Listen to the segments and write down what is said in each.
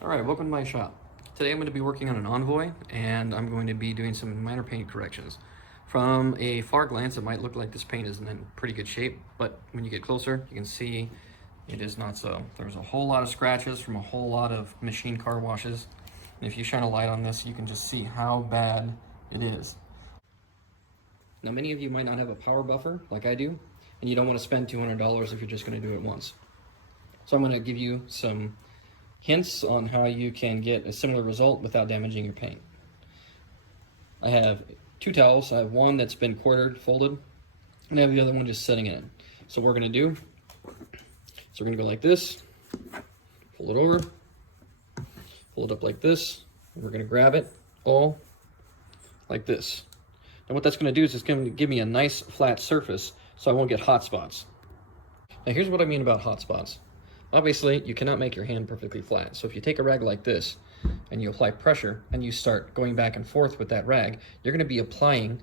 All right, welcome to my shop. Today I'm going to be working on an Envoy, and I'm going to be doing some minor paint corrections. From a far glance, it might look like this paint is in pretty good shape, but when you get closer, you can see it is not so. There's a whole lot of scratches from a whole lot of machine car washes, and if you shine a light on this, you can just see how bad it is. Now, many of you might not have a power buffer like I do, and you don't want to spend $200 if you're just going to do it once. So I'm going to give you some hints on how you can get a similar result without damaging your paint. I have two towels. I have one that's been quartered, folded, and I have the other one just sitting in it. So what we're going to do, so we're going to go like this, fold it over, fold it up like this, and we're going to grab it all like this. And what that's going to do is it's going to give me a nice flat surface so I won't get hot spots. Now here's what I mean about hot spots. Obviously, you cannot make your hand perfectly flat. So if you take a rag like this and you apply pressure and you start going back and forth with that rag, you're going to be applying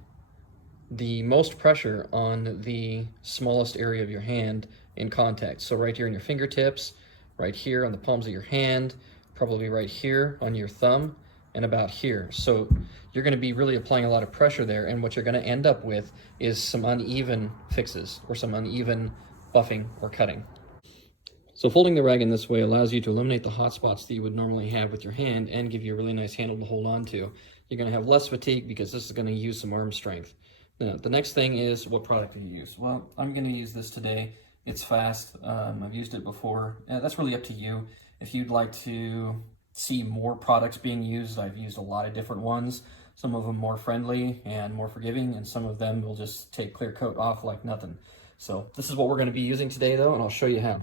the most pressure on the smallest area of your hand in contact. So right here in your fingertips, right here on the palms of your hand, probably right here on your thumb, and about here. So you're going to be really applying a lot of pressure there, and what you're going to end up with is some uneven fixes or some uneven buffing or cutting. So folding the rag in this way allows you to eliminate the hot spots that you would normally have with your hand and give you a really nice handle to hold on to. You're going to have less fatigue because this is going to use some arm strength. Now, the next thing is, what product do you use? Well, I'm going to use this today. It's fast. I've used it before. That's really up to you. If you'd like to see more products being used, I've used a lot of different ones. Some of them more friendly and more forgiving, and some of them will just take clear coat off like nothing. So this is what we're going to be using today, though, and I'll show you how.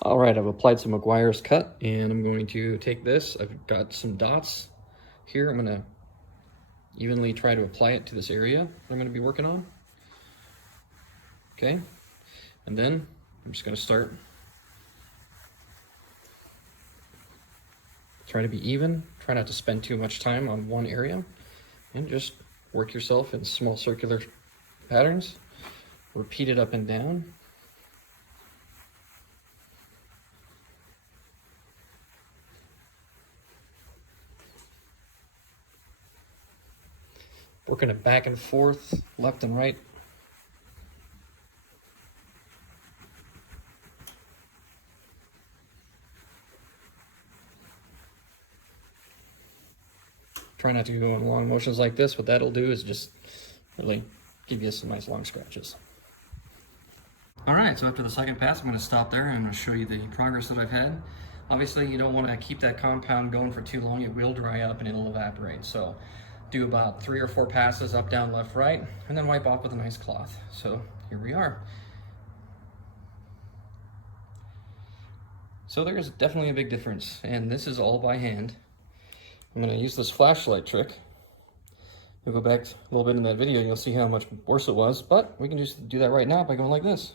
All right, I've applied some Meguiar's cut, and I'm going to take this. I've got some dots here. I'm going to evenly try to apply it to this area that I'm going to be working on. Okay, and then I'm just going to start. Try to be even. Try not to spend too much time on one area, and just work yourself in small circular patterns. Repeat it up and down. Working it back and forth, left and right. Try not to go in long motions like this. What that'll do is just really give you some nice long scratches. All right, so after the second pass, I'm going to stop there and I'm going to show you the progress that I've had. Obviously, you don't want to keep that compound going for too long. It will dry up and it'll evaporate. So do about 3 or 4 passes, up, down, left, right, and then wipe off with a nice cloth. So here we are. So there's definitely a big difference, and this is all by hand. I'm going to use this flashlight trick. We'll go back a little bit in that video and you'll see how much worse it was, but we can just do that right now by going like this.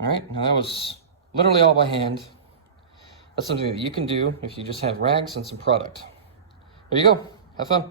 All right, now that was literally all by hand. That's something that you can do if you just have rags and some product. There you go. Have fun.